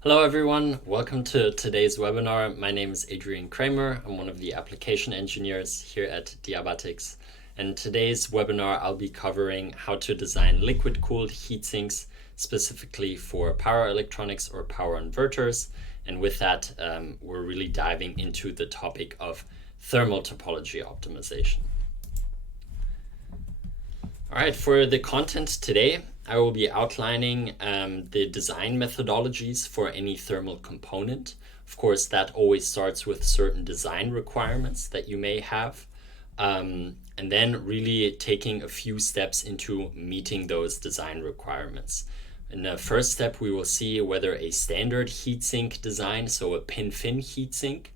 Hello everyone, welcome to today's webinar. My name is Adrian Kramer. I'm one of the application engineers here at Diabatix. And today's webinar, I'll be covering how to design liquid-cooled heatsinks specifically for power electronics or power inverters. And with that, we're really diving into the topic of thermal topology optimization. All right, for the content today, I will be outlining the design methodologies for any thermal component. Of course, that always starts with certain design requirements that you may have, and then really taking a few steps into meeting those design requirements. In the first step, we will see whether a standard heatsink design, so a pin-fin heatsink,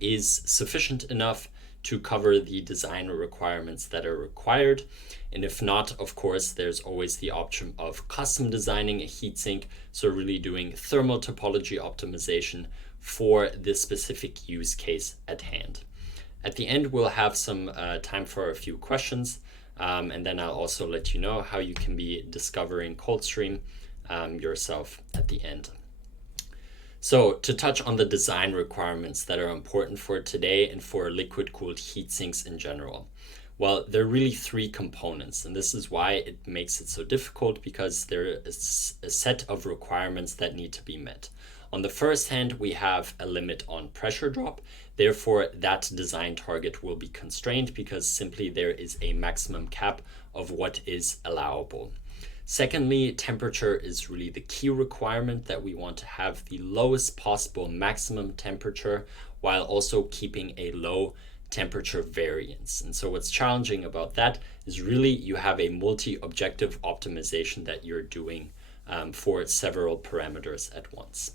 is sufficient enough to cover the design requirements that are required. And if not, of course, there's always the option of custom designing a heatsink, so really doing thermal topology optimization for this specific use case at hand. At the end, we'll have some time for a few questions, and then I'll also let you know how you can be discovering ColdStream yourself at the end. So to touch on the design requirements that are important for today and for liquid-cooled heatsinks in general. Well, there are really three components, and this is why it makes it so difficult, because there is a set of requirements that need to be met. On the first hand, we have a limit on pressure drop. Therefore, that design target will be constrained because simply there is a maximum cap of what is allowable. Secondly, temperature is really the key requirement, that we want to have the lowest possible maximum temperature while also keeping a low temperature variance. And so what's challenging about that is really you have a multi-objective optimization that you're doing for several parameters at once.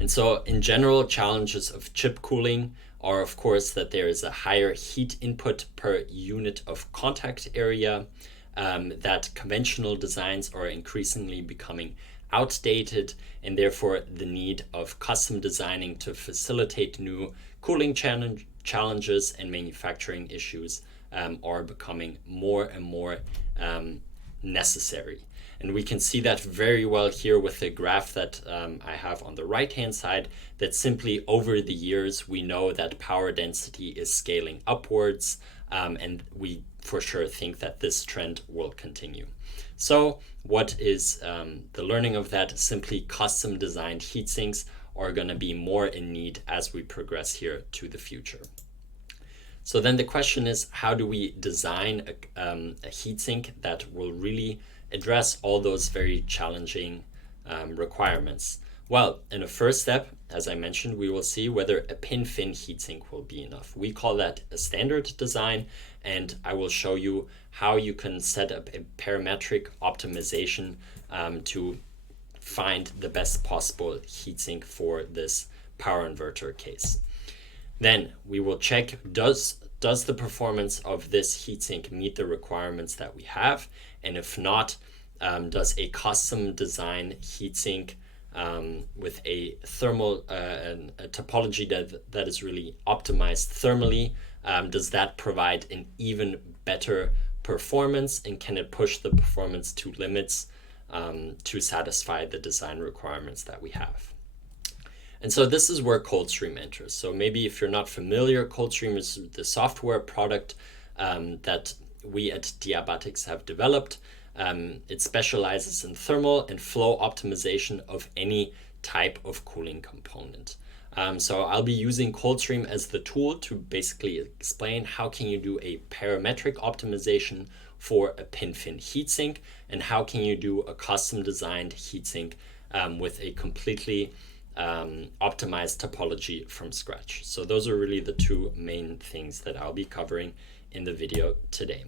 And so in general, challenges of chip cooling are of course that there is a higher heat input per unit of contact area, that conventional designs are increasingly becoming outdated, and therefore the need of custom designing to facilitate new cooling challenges and manufacturing issues are becoming more and more necessary. And we can see that very well here with the graph that I have on the right hand side, that simply over the years we know that power density is scaling upwards, and we for sure think that this trend will continue. So what is the learning of that? Simply custom designed heatsinks are going to be more in need as we progress here to the future. So then the question is, how do we design a heatsink that will really address all those very challenging requirements? Well, in a first step, as I mentioned, we will see whether a pin-fin heatsink will be enough. We call that a standard design, and I will show you how you can set up a parametric optimization to find the best possible heatsink for this power inverter case. Then we will check, does the performance of this heatsink meet the requirements that we have? And if not, does a custom design heatsink with a thermal a topology that is really optimized thermally, does that provide an even better performance, and can it push the performance to limits to satisfy the design requirements that we have? And so this is where ColdStream enters. So maybe if you're not familiar, ColdStream is the software product that we at Diabatix have developed. It specializes in thermal and flow optimization of any type of cooling component. So I'll be using ColdStream as the tool to basically explain how can you do a parametric optimization for a pin-fin heatsink, and how can you do a custom designed heatsink with a completely optimized topology from scratch. So those are really the two main things that I'll be covering in the video today.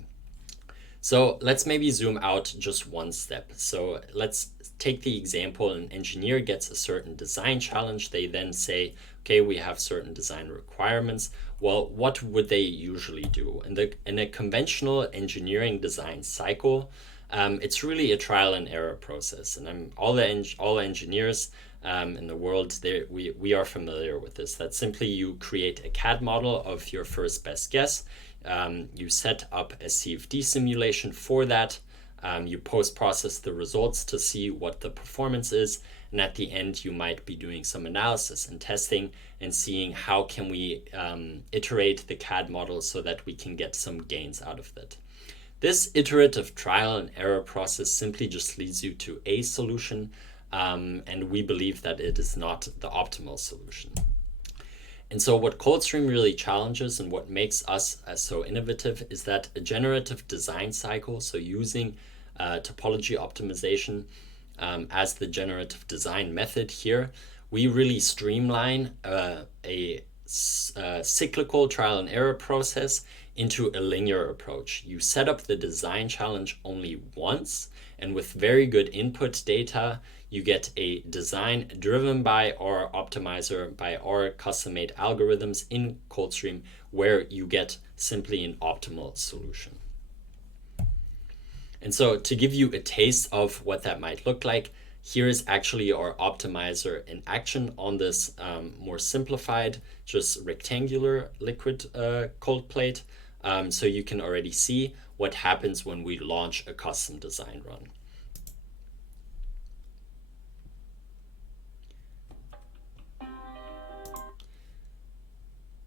So let's maybe zoom out just one step. So let's take the example, an engineer gets a certain design challenge. They then say, okay, we have certain design requirements. Well, what would they usually do? In a conventional engineering design cycle, it's really a trial and error process. And all engineers in the world, we are familiar with this, that simply you create a CAD model of your first best guess. You set up a CFD simulation for that. You post-process the results to see what the performance is. And at the end, you might be doing some analysis and testing and seeing how can we iterate the CAD model so that we can get some gains out of it. This iterative trial and error process simply just leads you to a solution, and we believe that it is not the optimal solution. And so what ColdStream really challenges and what makes us so innovative is that a generative design cycle, so using topology optimization as the generative design method here, we really streamline a cyclical trial and error process into a linear approach. You set up the design challenge only once, and with very good input data, you get a design driven by our optimizer, by our custom-made algorithms in ColdStream, where you get simply an optimal solution. And so to give you a taste of what that might look like, here is actually our optimizer in action on this more simplified, just rectangular liquid cold plate. So you can already see what happens when we launch a custom design run.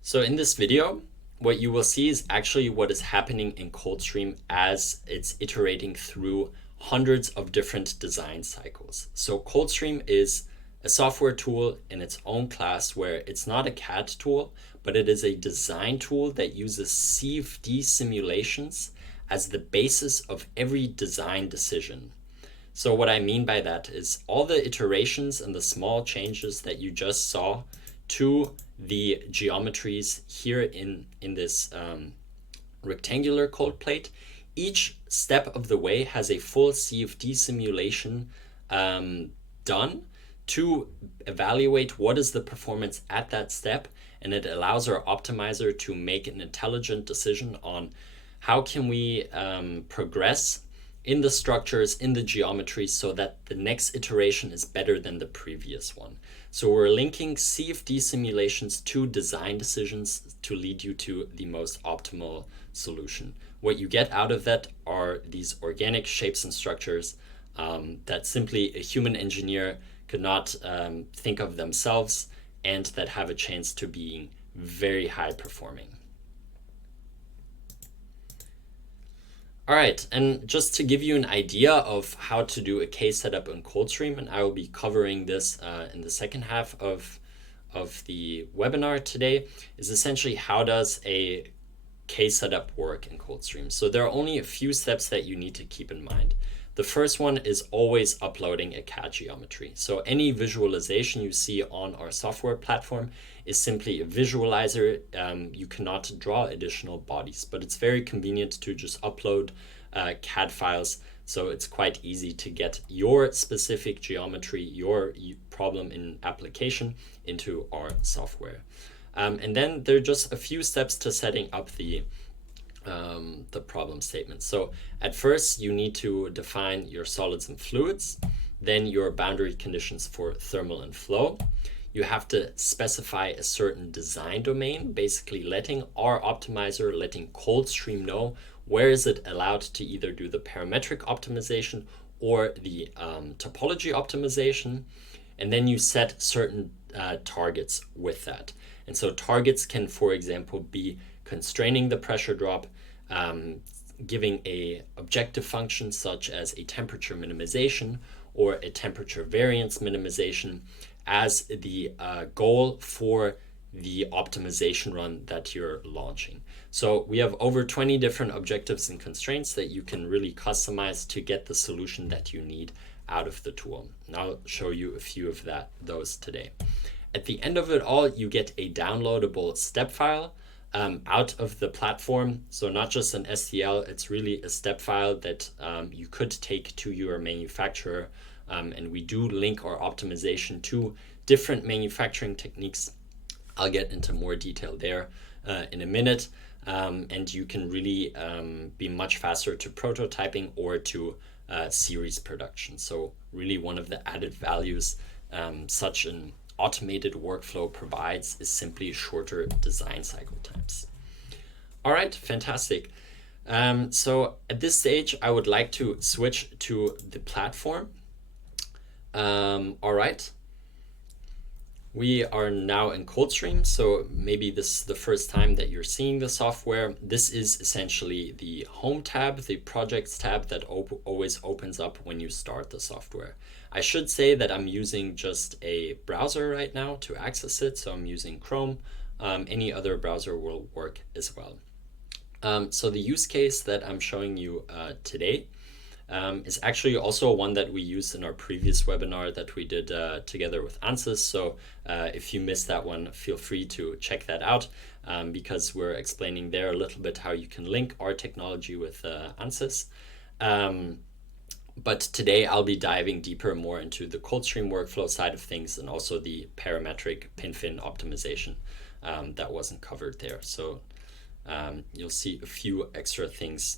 So in this video, what you will see is actually what is happening in ColdStream as it's iterating through hundreds of different design cycles. So ColdStream is a software tool in its own class where it's not a CAD tool, but it is a design tool that uses CFD simulations as the basis of every design decision. So what I mean by that is all the iterations and the small changes that you just saw to the geometries here in this rectangular cold plate, each step of the way has a full CFD simulation done to evaluate what is the performance at that step, and it allows our optimizer to make an intelligent decision on how can we progress in the structures, in the geometry, so that the next iteration is better than the previous one. So we're linking CFD simulations to design decisions to lead you to the most optimal solution. What you get out of that are these organic shapes and structures that simply a human engineer could not think of themselves, and that have a chance to being very high performing. All right, and just to give you an idea of how to do a case setup in ColdStream, and I will be covering this in the second half of the webinar today, is essentially how does a case setup work in ColdStream. So there are only a few steps that you need to keep in mind. The first one is always uploading a CAD geometry. So any visualization you see on our software platform is simply a visualizer. You cannot draw additional bodies, but it's very convenient to just upload CAD files. So it's quite easy to get your specific geometry, your problem in application into our software. And then there are just a few steps to setting up the problem statement. So at first you need to define your solids and fluids, then your boundary conditions for thermal and flow. You have to specify a certain design domain, basically letting our optimizer, letting ColdStream know where is it allowed to either do the parametric optimization or the topology optimization. And then you set certain targets with that. And so targets can, for example, be constraining the pressure drop, giving a objective function such as a temperature minimization or a temperature variance minimization as the goal for the optimization run that you're launching. So we have over 20 different objectives and constraints that you can really customize to get the solution that you need out of the tool. And I'll show you a few of those today. At the end of it all, you get a downloadable step file out of the platform. So not just an STL, it's really a step file that you could take to your manufacturer. And we do link our optimization to different manufacturing techniques. I'll get into more detail there in a minute. And you can really be much faster to prototyping or to series production. So really one of the added values such an automated workflow provides is simply shorter design cycle times. All right, fantastic. So at this stage, I would like to switch to the platform. All right. We are now in ColdStream, so maybe this is the first time that you're seeing the software. This is essentially the Home tab, the Projects tab that always opens up when you start the software. I should say that I'm using just a browser right now to access it, so I'm using Chrome. Any other browser will work as well. So the use case that I'm showing you today is actually also one that we used in our previous webinar that we did together with ANSYS. So if you missed that one, feel free to check that out because we're explaining there a little bit how you can link our technology with ANSYS. But today I'll be diving deeper more into the ColdStream workflow side of things and also the parametric pin-fin optimization that wasn't covered there. So you'll see a few extra things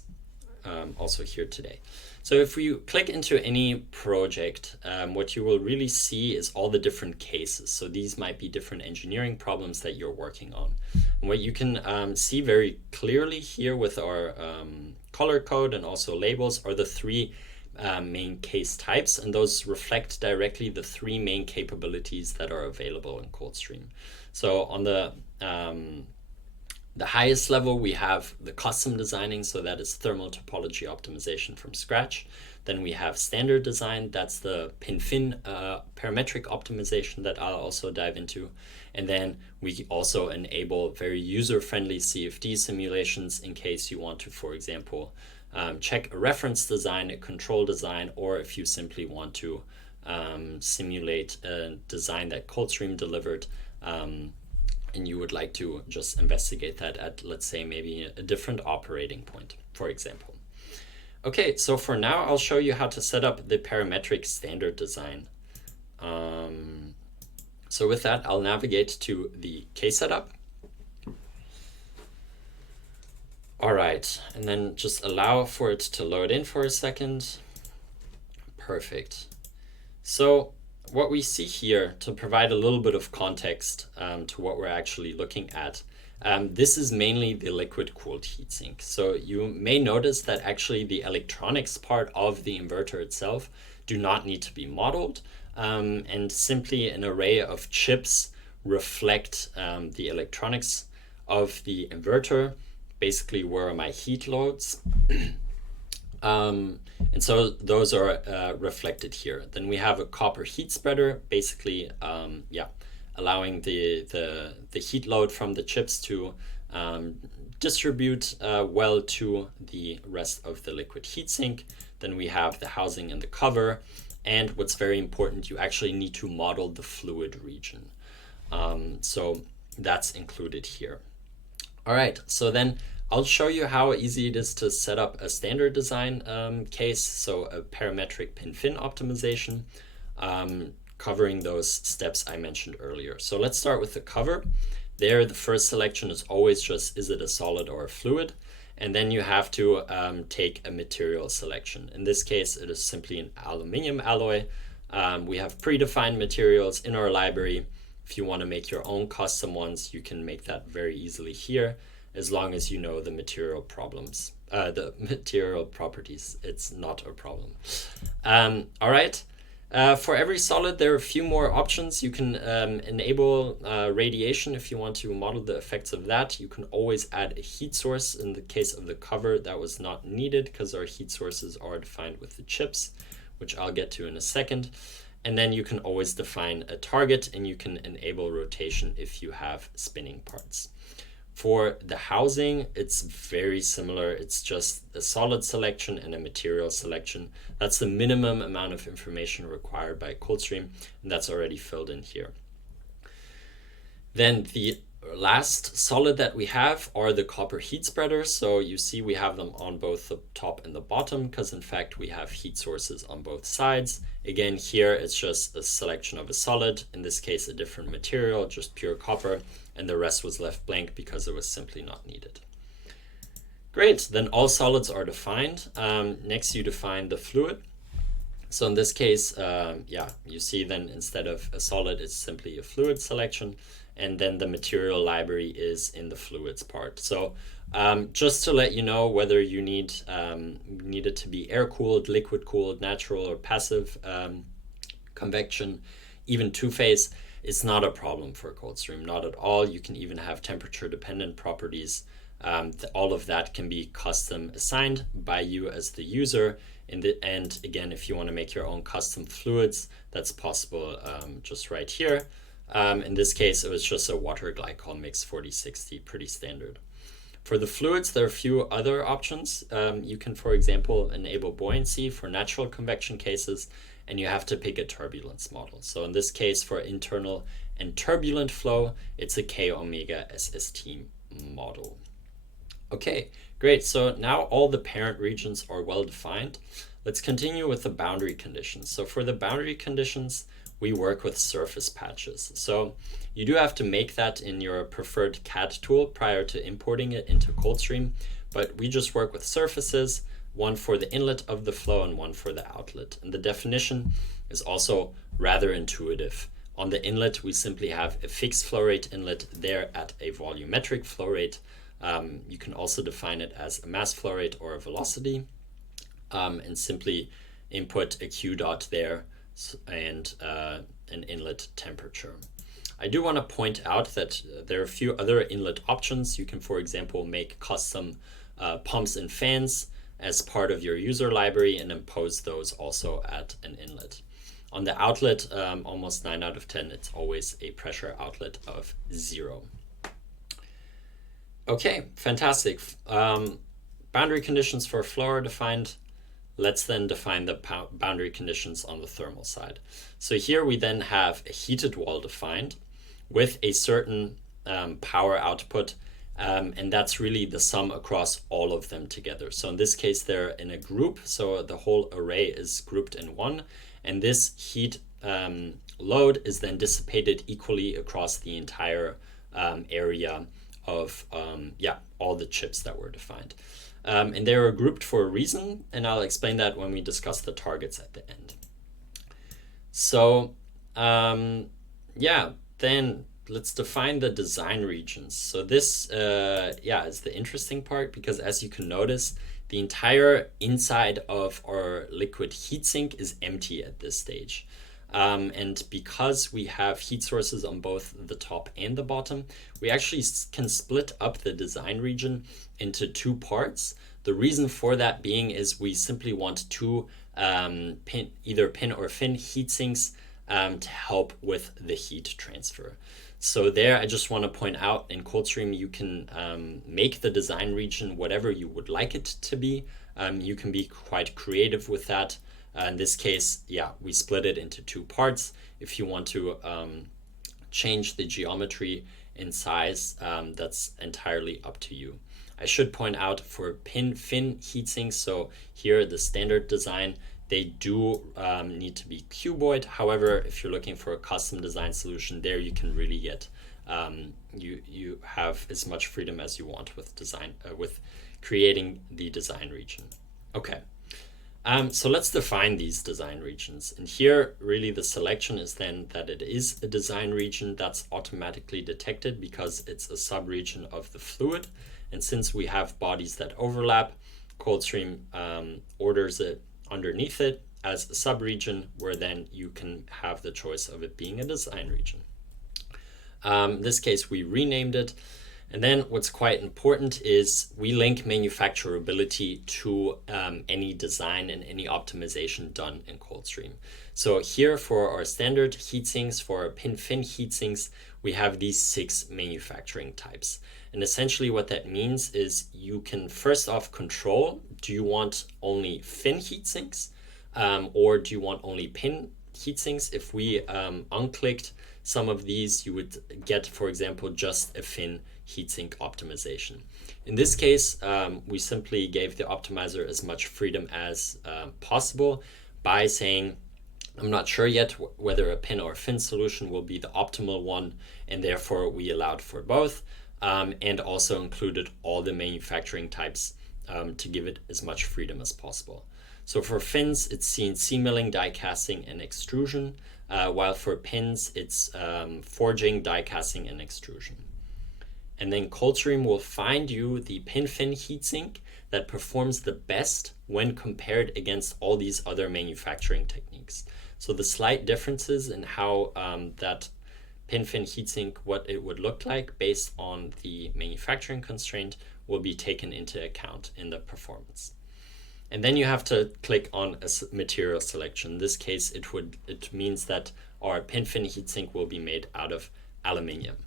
also here today. So if you click into any project, what you will really see is all the different cases. So these might be different engineering problems that you're working on. And what you can see very clearly here with our color code and also labels are the three main case types, and those reflect directly the three main capabilities that are available in ColdStream. So on the highest level, we have the custom designing, so that is thermal topology optimization from scratch. Then we have standard design, that's the pin-fin parametric optimization that I'll also dive into. And then we also enable very user-friendly CFD simulations in case you want to, for example, check a reference design, a control design, or if you simply want to simulate a design that ColdStream delivered, and you would like to just investigate that at, let's say, maybe a different operating point, for example. Okay, so for now, I'll show you how to set up the parametric standard design. So with that, I'll navigate to the case setup. All right, and then just allow for it to load in for a second. Perfect. So what we see here, to provide a little bit of context to what we're actually looking at, this is mainly the liquid-cooled heatsink. So you may notice that actually the electronics part of the inverter itself do not need to be modeled, and simply an array of chips reflect the electronics of the inverter, basically where are my heat loads. And so those are reflected here. Then we have a copper heat spreader, basically, allowing the heat load from the chips to distribute well to the rest of the liquid heatsink. Then we have the housing and the cover. And what's very important, you actually need to model the fluid region. So that's included here. All right, so then I'll show you how easy it is to set up a standard design case, so a parametric pin-fin optimization, covering those steps I mentioned earlier. So let's start with the cover. There, the first selection is always just, is it a solid or a fluid? And then you have to take a material selection. In this case, it is simply an aluminum alloy. We have predefined materials in our library. If you want to make your own custom ones, you can make that very easily here, as long as you know the material problems, the material properties. It's not a problem. All right. For every solid, there are a few more options. You can enable radiation if you want to model the effects of that. You can always add a heat source. In the case of the cover, that was not needed because our heat sources are defined with the chips, which I'll get to in a second. And then you can always define a target, and you can enable rotation if you have spinning parts. For the housing, it's very similar. It's just a solid selection and a material selection. That's the minimum amount of information required by ColdStream, and that's already filled in here. Then the last solid that we have are the copper heat spreaders. So you see we have them on both the top and the bottom because in fact we have heat sources on both sides. Again, here it's just a selection of a solid, in this case a different material, just pure copper, and the rest was left blank because it was simply not needed. Great, then all solids are defined. Next you define the fluid. So in this case, you see then instead of a solid, it's simply a fluid selection. And then the material library is in the fluids part. So Just to let you know whether you need it to be air-cooled, liquid-cooled, natural, or passive convection, even two-phase, it's not a problem for ColdStream, not at all. You can even have temperature-dependent properties. All of that can be custom assigned by you as the user. And again, if you want to make your own custom fluids, that's possible just right here. In this case, it was just a water glycol mix 4060, pretty standard. For the fluids, there are a few other options. You can, for example, enable buoyancy for natural convection cases, and you have to pick a turbulence model. So in this case, for internal and turbulent flow, it's a K omega SST model. Okay, great. So now all the parent regions are well defined. Let's continue with the boundary conditions. So for the boundary conditions, we work with surface patches. So you do have to make that in your preferred CAD tool prior to importing it into ColdStream, but we just work with surfaces, one for the inlet of the flow and one for the outlet. And the definition is also rather intuitive. On the inlet, we simply have a fixed flow rate inlet there at a volumetric flow rate. You can also define it as a mass flow rate or a velocity, and simply input a Q dot there and an inlet temperature. I do want to point out that there are a few other inlet options. You can, for example, make custom pumps and fans as part of your user library and impose those also at an inlet. On the outlet, almost 9 out of 10, it's always a pressure outlet of 0. Okay, fantastic. Boundary conditions for flow are defined. Let's then define the boundary conditions on the thermal side. So here we then have a heated wall defined with a certain power output, and that's really the sum across all of them together. So in this case, they're in a group, so the whole array is grouped in one, and this heat load is then dissipated equally across the entire area of all the chips that were defined. And they were grouped for a reason, and I'll explain that when we discuss the targets at the end. So then let's define the design regions. So this is the interesting part, because as you can notice, the entire inside of our liquid heatsink is empty at this stage. And because we have heat sources on both the top and the bottom, we actually can split up the design region into two parts. The reason for that being is we simply want two either pin or fin heat sinks to help with the heat transfer. So there, I just want to point out, in ColdStream, you can make the design region whatever you would like it to be. You can be quite creative with that. In this case, we split it into two parts. If you want to change the geometry in size, that's entirely up to you. I should point out for pin-fin heatsinks, so here the standard design, they do need to be cuboid. However, if you're looking for a custom design solution, there you can really get, you have as much freedom as you want with design, with creating the design region. Okay. So let's define these design regions. And here, really the selection is then that it is a design region that's automatically detected because it's a subregion of the fluid. And since we have bodies that overlap, ColdStream orders it underneath it as a subregion, where then you can have the choice of it being a design region. In this case, we renamed it. And then what's quite important is we link manufacturability to any design and any optimization done in ColdStream. So here for our standard heatsinks, for our pin-fin heatsinks, we have these 6 manufacturing types. And essentially what that means is you can first off control, do you want only fin heatsinks or do you want only pin heatsinks? If we unclicked some of these, you would get, for example, just a fin heatsink optimization. In this case, we simply gave the optimizer as much freedom as possible by saying, I'm not sure yet whether a pin or fin solution will be the optimal one, and therefore we allowed for both, and also included all the manufacturing types to give it as much freedom as possible. So for fins, it's CNC milling, die casting, and extrusion, while for pins, it's forging, die casting, and extrusion. And then ColdStream will find you the pin-fin heatsink that performs the best when compared against all these other manufacturing techniques. So the slight differences in how that pin-fin heatsink, what it would look like based on the manufacturing constraint, will be taken into account in the performance. And then you have to click on a material selection. In this case, it means that our pin-fin heatsink will be made out of aluminium.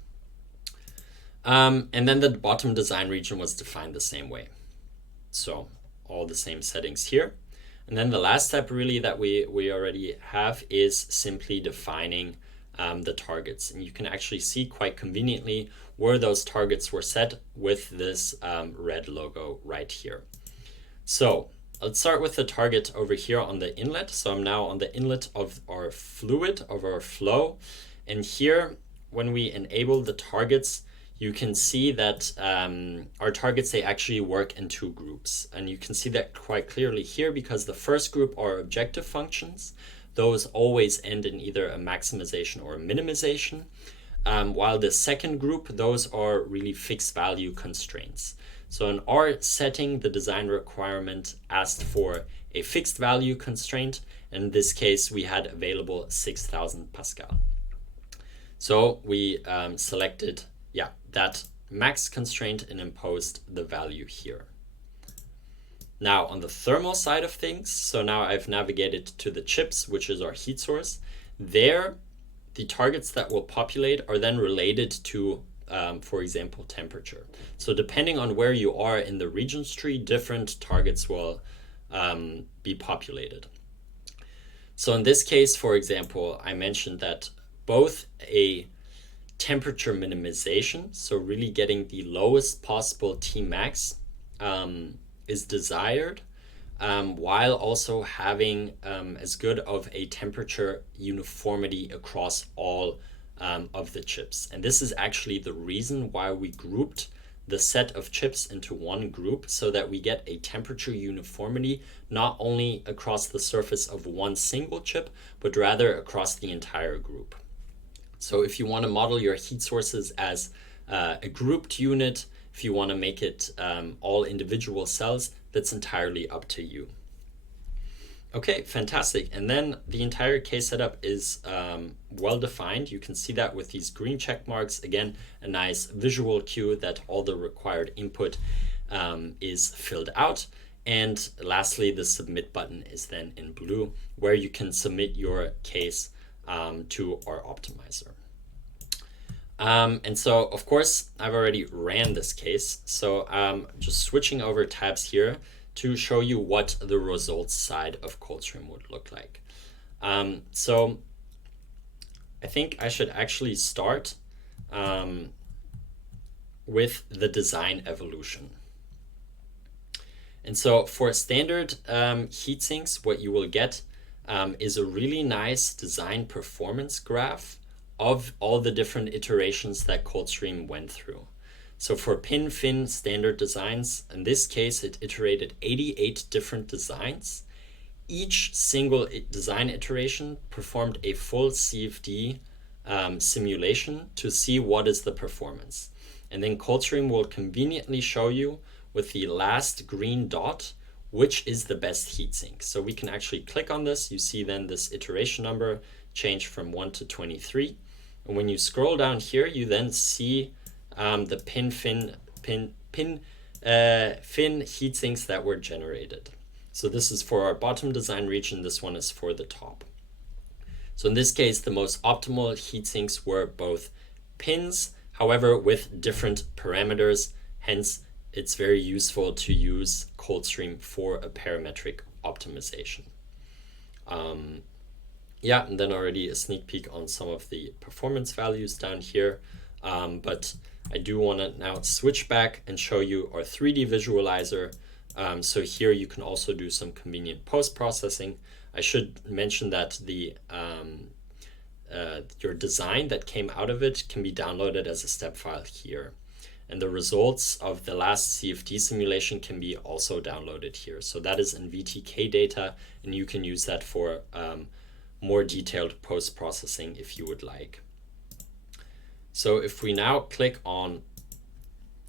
And then the bottom design region was defined the same way. So all the same settings here. And then the last step really that we already have is simply defining the targets. And you can actually see quite conveniently where those targets were set with this red logo right here. So let's start with the target over here on the inlet. So I'm now on the inlet of our fluid, of our flow. And here, when we enable the targets, you can see that our targets, they actually work in two groups. And you can see that quite clearly here because the first group are objective functions. Those always end in either a maximization or a minimization. While the second group, those are really fixed value constraints. So in our setting, the design requirement asked for a fixed value constraint. In this case, we had available 6,000 Pascal. So we selected that max constraint and imposed the value here. Now on the thermal side of things, so now I've navigated to the chips, which is our heat source. There, the targets that will populate are then related to, for example, temperature. So depending on where you are in the regions tree, different targets will be populated. So in this case, for example, I mentioned that both a temperature minimization, so really getting the lowest possible Tmax, is desired, while also having as good of a temperature uniformity across all of the chips. And this is actually the reason why we grouped the set of chips into one group, so that we get a temperature uniformity not only across the surface of one single chip, but rather across the entire group. So if you want to model your heat sources as a grouped unit, if you want to make it all individual cells, that's entirely up to you. Okay, fantastic. And then the entire case setup is well defined. You can see that with these green check marks. Again, a nice visual cue that all the required input is filled out. And lastly, the submit button is then in blue, where you can submit your case to our optimizer. And so, of course, I've already ran this case. So just switching over tabs here to show you what the results side of ColdStream would look like. So I think I should actually start with the design evolution. And so for standard heat sinks, what you will get is a really nice design performance graph of all the different iterations that ColdStream went through. So for pin-fin standard designs, in this case, it iterated 88 different designs. Each single design iteration performed a full CFD simulation to see what is the performance. And then ColdStream will conveniently show you with the last green dot which is the best heatsink. So we can actually click on this. You see then this iteration number change from 1 to 23. And when you scroll down here, you then see the fin heatsinks that were generated. So this is for our bottom design region. This one is for the top. So in this case, the most optimal heatsinks were both pins, however, with different parameters. Hence, it's very useful to use ColdStream for a parametric optimization. Yeah, and then already a sneak peek on some of the performance values down here. But I do want to now switch back and show you our 3D visualizer. So here you can also do some convenient post-processing. I should mention that the your design that came out of it can be downloaded as a step file here. And the results of the last CFD simulation can be also downloaded here. So that is in VTK data, and you can use that for more detailed post-processing if you would like. So if we now click on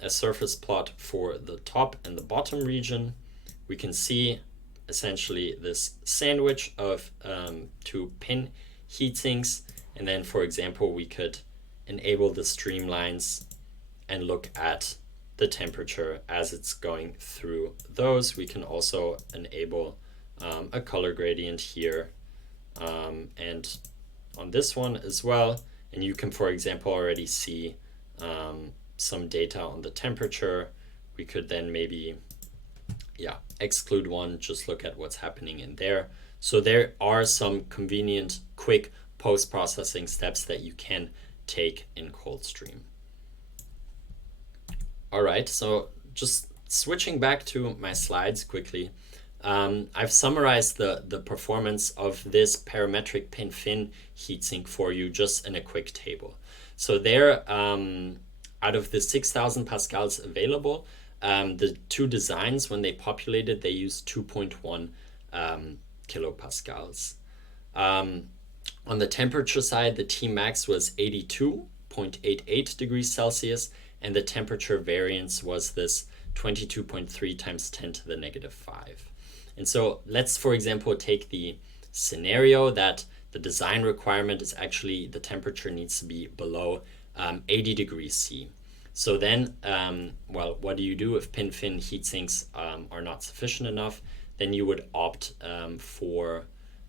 a surface plot for the top and the bottom region, we can see essentially this sandwich of two pin heatsinks. And then, for example, we could enable the streamlines and look at the temperature as it's going through those. We can also enable a color gradient here and on this one as well. And you can, for example, already see some data on the temperature. We could then maybe exclude one, just look at what's happening in there. So there are some convenient, quick post-processing steps that you can take in ColdStream. All right, so just switching back to my slides quickly. I've summarized the performance of this parametric pin fin heatsink for you just in a quick table. So there, out of the 6,000 pascals available, the two designs, when they populated, they used 2.1 kilopascals. On the temperature side, the Tmax was 82.88 degrees Celsius, and the temperature variance was this 22.3 times 10 to the negative 5. And so let's, for example, take the scenario that the design requirement is actually the temperature needs to be below 80 degrees C. So then, well, what do you do if pin-fin heatsinks are not sufficient enough? Then you would opt for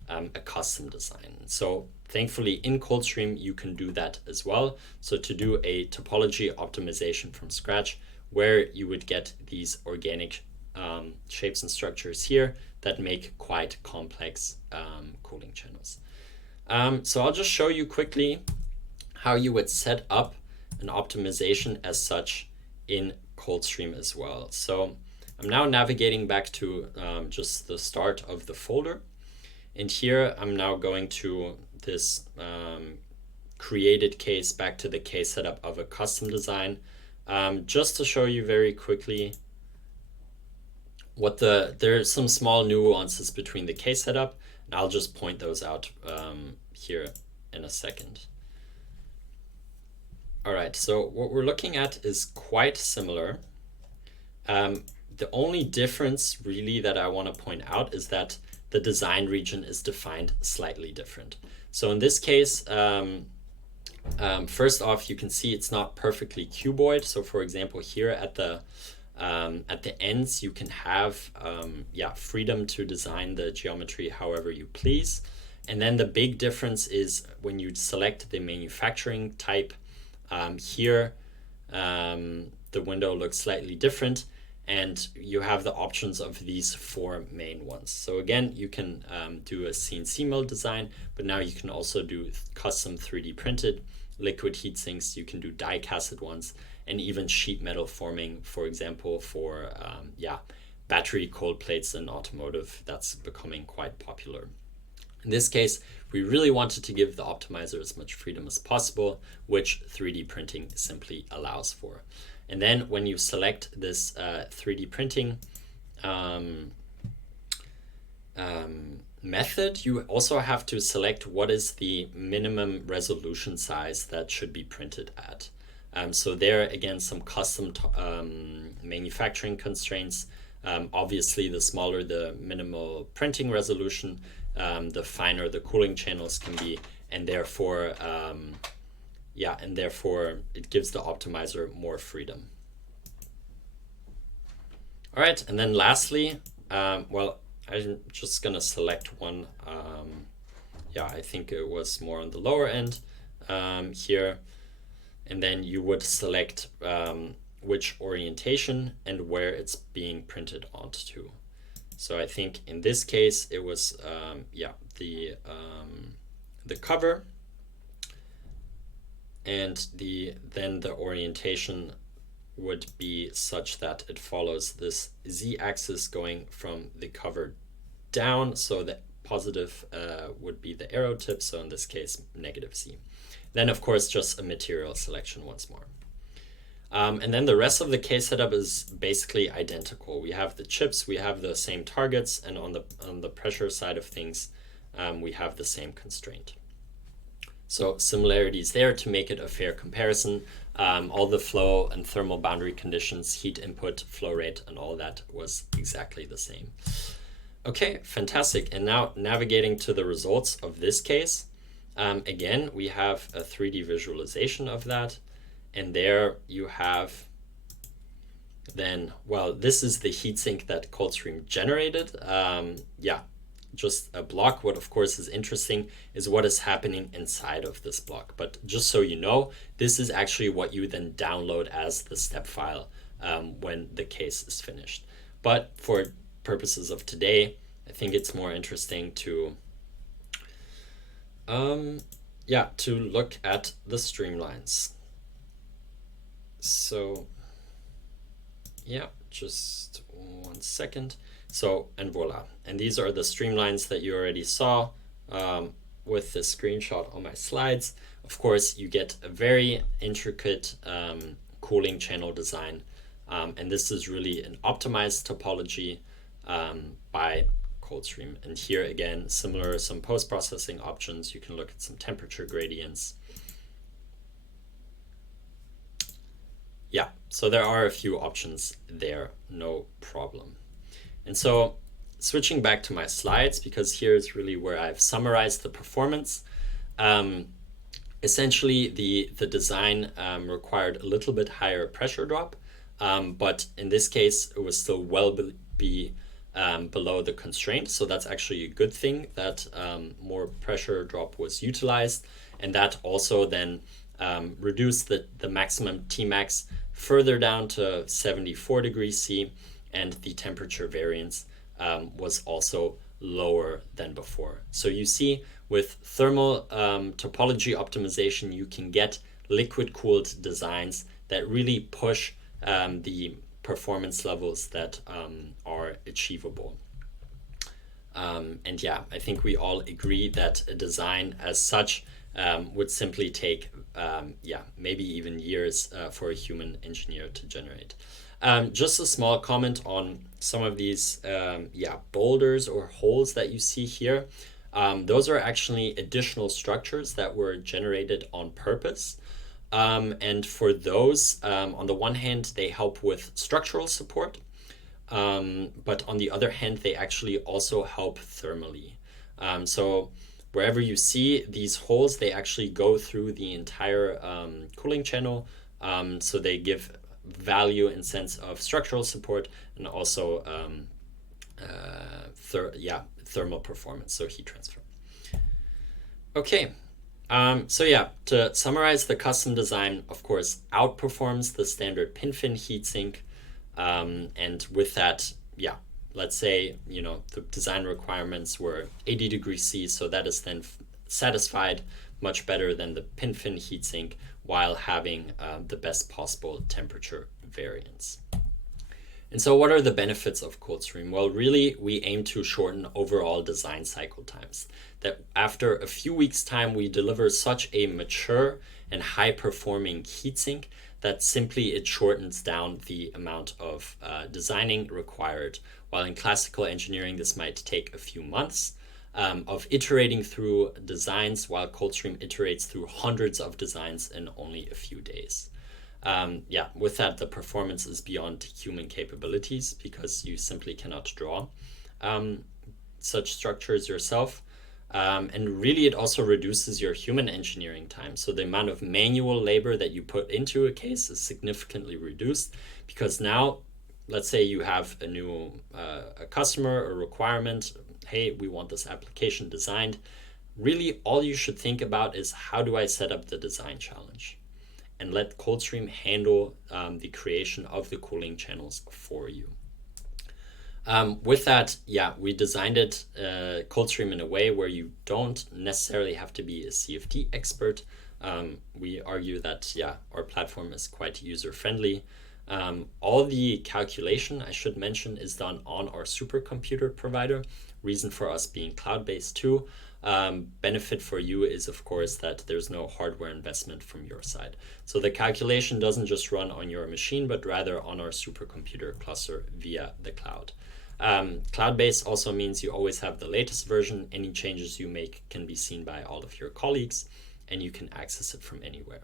a custom design. So thankfully in ColdStream you can do that as well. So to do a topology optimization from scratch, where you would get these organic shapes and structures here that make quite complex cooling channels. So I'll just show you quickly how you would set up an optimization as such in ColdStream as well. So I'm now navigating back to just the start of the folder. And here I'm now going to this created case, back to the case setup of a custom design, just to show you very quickly what there's some small nuances between the case setup, and I'll just point those out here in a second. All right, so what we're looking at is quite similar. The only difference really that I want to point out is that the design region is defined slightly different. So in this case, first off, you can see it's not perfectly cuboid. So for example, here at the ends, you can have freedom to design the geometry however you please. And then the big difference is when you select the manufacturing type, here the window looks slightly different, and you have the options of these four main ones. So again, you can do a CNC mill design, but now you can also do custom 3D printed liquid heat sinks. You can do die casted ones, and even sheet metal forming, for example, for battery cold plates in automotive. That's becoming quite popular. In this case, we really wanted to give the optimizer as much freedom as possible, which 3D printing simply allows for. And then when you select this 3D printing method, you also have to select what is the minimum resolution size that should be printed at. So there, again, some custom manufacturing constraints. Obviously, the smaller the minimal printing resolution, the finer the cooling channels can be, and therefore it gives the optimizer more freedom. All right, and then lastly, well, I'm just gonna select one. I think it was more on the lower end here, and then you would select which orientation and where it's being printed onto. So I think in this case it was the cover, and then the orientation would be such that it follows this z-axis going from the cover down. So the positive would be the arrow tip, so in this case negative z. Then of course just a material selection once more. And then the rest of the case setup is basically identical. We have the chips, we have the same targets, and on the pressure side of things, we have the same constraint. So similarities there to make it a fair comparison. All the flow and thermal boundary conditions, heat input, flow rate, and all that was exactly the same. Okay, fantastic. And now navigating to the results of this case. Again, we have a 3D visualization of that. And there you have then, well, this is the heatsink that ColdStream generated. Yeah, just a block. What of course is interesting is what is happening inside of this block. But just so you know, this is actually what you then download as the step file when the case is finished. But for purposes of today, I think it's more interesting to to look at the streamlines. So yeah, just 1 second. So, and voila. And these are the streamlines that you already saw with the screenshot on my slides. Of course, you get a very intricate cooling channel design. And this is really an optimized topology by ColdStream. And here again, similar, some post-processing options. You can look at some temperature gradients. Yeah, so there are a few options there, no problem. And so switching back to my slides, because here is really where I've summarized the performance. Essentially, the design required a little bit higher pressure drop, but in this case, it was still well below the constraint. So that's actually a good thing that more pressure drop was utilized. And that also then reduced the maximum Tmax further down to 74 degrees C, and the temperature variance was also lower than before. So you see with thermal topology optimization, you can get liquid cooled designs that really push the performance levels that are achievable. And yeah, I think we all agree that a design as such would simply take maybe even years for a human engineer to generate. Just a small comment on some of these boulders or holes that you see here. Those are actually additional structures that were generated on purpose. And for those, on the one hand, they help with structural support, but on the other hand, they actually also help thermally. So wherever you see these holes, they actually go through the entire cooling channel. So they give value in sense of structural support and also thermal performance, so heat transfer. Okay, so yeah, to summarize, the custom design, of course, outperforms the standard pin-fin heatsink. And with that, let's say, the design requirements were 80 degrees C, so that is then satisfied much better than the pin-fin heatsink while having the best possible temperature variance. And so what are the benefits of ColdStream? Well, really, we aim to shorten overall design cycle times. That after a few weeks' time, we deliver such a mature and high-performing heatsink that simply it shortens down the amount of designing required. While in classical engineering, this might take a few months of iterating through designs, while ColdStream iterates through hundreds of designs in only a few days. With that, the performance is beyond human capabilities because you simply cannot draw such structures yourself. And really, it also reduces your human engineering time. So the amount of manual labor that you put into a case is significantly reduced, because now, let's say you have a new a customer, a requirement, hey, we want this application designed. Really, all you should think about is, how do I set up the design challenge? And let ColdStream handle the creation of the cooling channels for you. With that, we designed it, ColdStream, in a way where you don't necessarily have to be a CFD expert. We argue that, our platform is quite user-friendly. All the calculation, I should mention, is done on our supercomputer provider. Reason for us being cloud-based too. Benefit for you is, of course, that there's no hardware investment from your side. So the calculation doesn't just run on your machine, but rather on our supercomputer cluster via the cloud. Cloud-based also means you always have the latest version. Any changes you make can be seen by all of your colleagues. and you can access it from anywhere.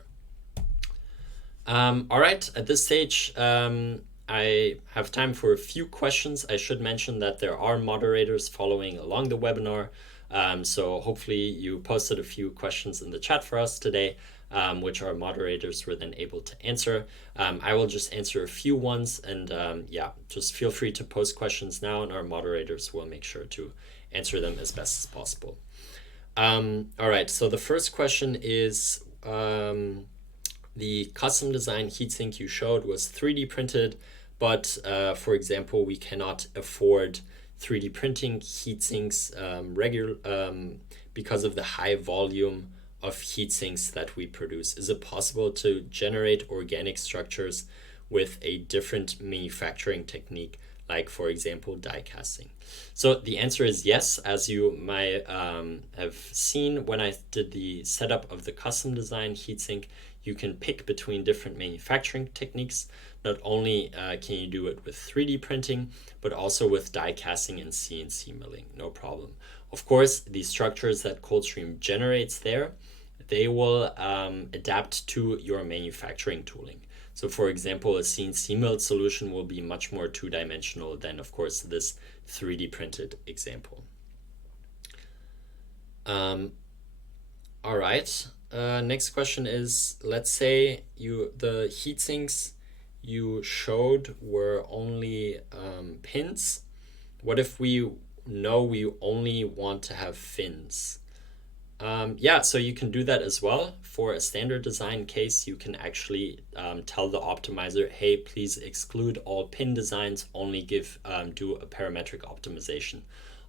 All right, at this stage, I have time for a few questions. I should mention that there are moderators following along the webinar. So hopefully you posted a few questions in the chat for us today, which our moderators were then able to answer. I will just answer a few ones, and yeah, just feel free to post questions now, and our moderators will make sure to answer them as best as possible. All right, so the first question is, the custom design heatsink you showed was 3D printed, but for example, we cannot afford 3D printing heatsinks because of the high volume of heatsinks that we produce. Is it possible to generate organic structures with a different manufacturing technique, like for example die casting? So the answer is yes. As you might have seen when I did the setup of the custom design heatsink, you can pick between different manufacturing techniques. Not only can you do it with 3D printing, but also with die casting and CNC milling, no problem. Of course, the structures that ColdStream generates there, they will adapt to your manufacturing tooling. So for example, a CNC milled solution will be much more two-dimensional than, of course, this 3D printed example. All right, next question is, let's say the heatsinks you showed were only pins. What if we know we only want to have fins? Yeah, so you can do that as well. For a standard design case, you can actually tell the optimizer, hey, please exclude all pin designs, only do a parametric optimization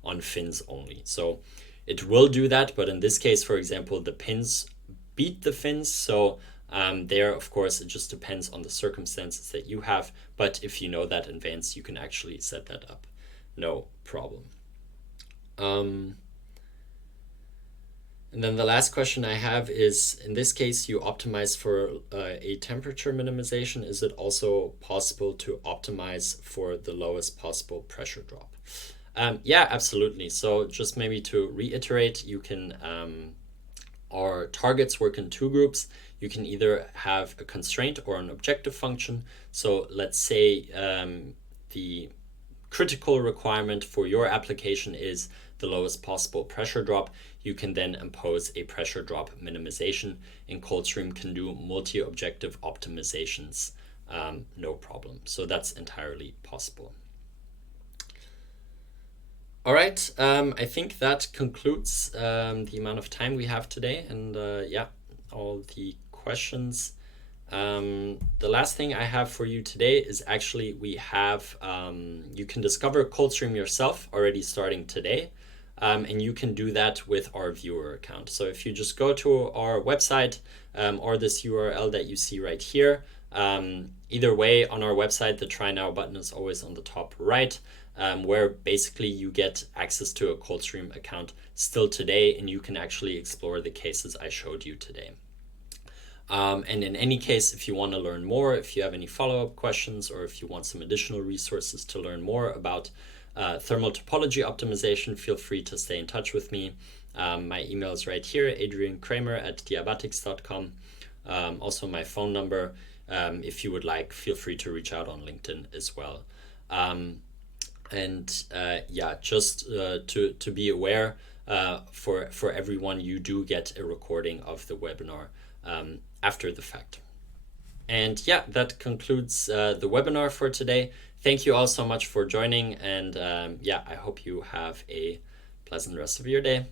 on fins only. So it will do that, but in this case, for example, the pins beat the fins, so there, of course, it just depends on the circumstances that you have, but if you know that in advance, you can actually set that up, no problem. And then the last question I have is, in this case, you optimize for a temperature minimization. Is it also possible to optimize for the lowest possible pressure drop? Yeah, absolutely. So just maybe to reiterate, you can, our targets work in two groups. You can either have a constraint or an objective function. So let's say the critical requirement for your application is the lowest possible pressure drop. You can then impose a pressure drop minimization, and ColdStream can do multi-objective optimizations, no problem. So that's entirely possible. All right, I think that concludes the amount of time we have today, and yeah, all the questions. The last thing I have for you today is actually we have, you can discover ColdStream yourself already starting today. And you can do that with our viewer account. So if you just go to our website or this URL that you see right here, either way on our website, the Try Now button is always on the top right, where basically you get access to a ColdStream account still today, and you can actually explore the cases I showed you today. And in any case, if you want to learn more, if you have any follow-up questions, or if you want some additional resources to learn more about thermal topology optimization, feel free to stay in touch with me. My email is right here, adriankramer@diabatix.com. Also my phone number. If you would like, feel free to reach out on LinkedIn as well. Yeah, just to be aware, for everyone, you do get a recording of the webinar after the fact. And yeah, that concludes the webinar for today. Thank you all so much for joining, and yeah, I hope you have a pleasant rest of your day.